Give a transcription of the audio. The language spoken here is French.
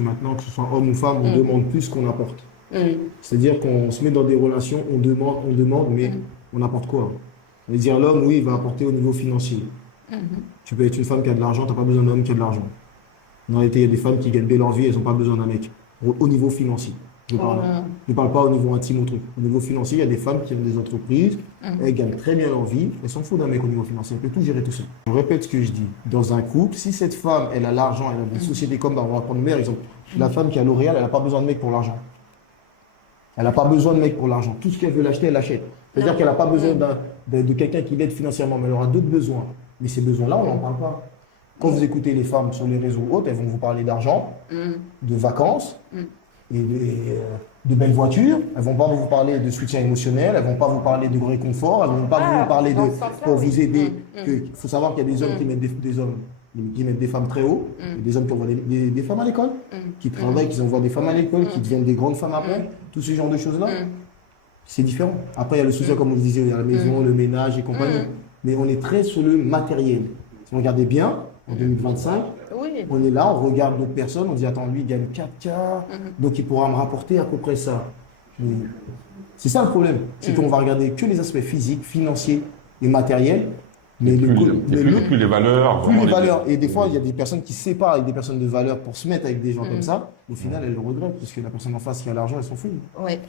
Maintenant, que ce soit homme ou femme, on demande plus qu'on apporte. C'est-à-dire qu'on se met dans des relations, on demande, mais on apporte quoi? On va dire l'homme, oui, il va apporter au niveau financier. Tu peux être une femme qui a de l'argent, tu n'as pas besoin d'un homme qui a de l'argent. En réalité, il y a des femmes qui gagnent bien leur vie, elles n'ont pas besoin d'un mec. Au niveau financier, je parle. Je ne parle pas au niveau intime ou truc. Au niveau financier, il y a des femmes qui ont des entreprises, elles gagnent très bien leur vie, elles s'en foutent d'un mec au niveau financier, elles peuvent tout gérer tout seul. Je répète ce que je dis. Dans un couple, si cette femme, elle a l'argent, elle a des sociétés comme, on va prendre le meilleur exemple, la femme qui a L'Oréal, elle n'a pas besoin de mec pour l'argent. Elle n'a pas besoin de mec pour l'argent. Tout ce qu'elle veut l'acheter, elle l'achète. C'est-à-dire qu'elle n'a pas besoin de quelqu'un qui l'aide financièrement, mais elle aura d'autres besoins. Mais ces besoins-là, on n'en parle pas. Quand vous écoutez les femmes sur les réseaux hautes, elles vont vous parler d'argent, de vacances et de belles voitures. Elles ne vont pas vous parler de soutien émotionnel, elles ne vont pas vous parler de réconfort, elles ne vont pas vous parler dans de ce sens-là, pour oui. vous aider. Il faut savoir qu'il y a des hommes qui mettent des hommes qui mettent des femmes très haut, et des hommes qui envoient des femmes à l'école, qui travaillent, qui envoient des femmes à l'école, qui deviennent des grandes femmes après, tout ce genre de choses-là. C'est différent. Après, il y a le soutien, comme vous disiez, il y a la maison, le ménage et compagnie. Mais on est très sur le matériel. Si vous regardez bien, en 2025, Oui. on est là, on regarde d'autres personnes, on dit attends, lui il gagne 4K, donc il pourra me rapporter à peu près ça. Mais c'est ça le problème, c'est qu'on va regarder que les aspects physiques, financiers et matériels, mais plus les valeurs. plus vraiment les valeurs. Et des fois, il y a des personnes qui se séparent avec des personnes de valeur pour se mettre avec des gens comme ça. Au final, elles le regrettent parce que la personne en face qui a l'argent, elle s'en fout. Ouais.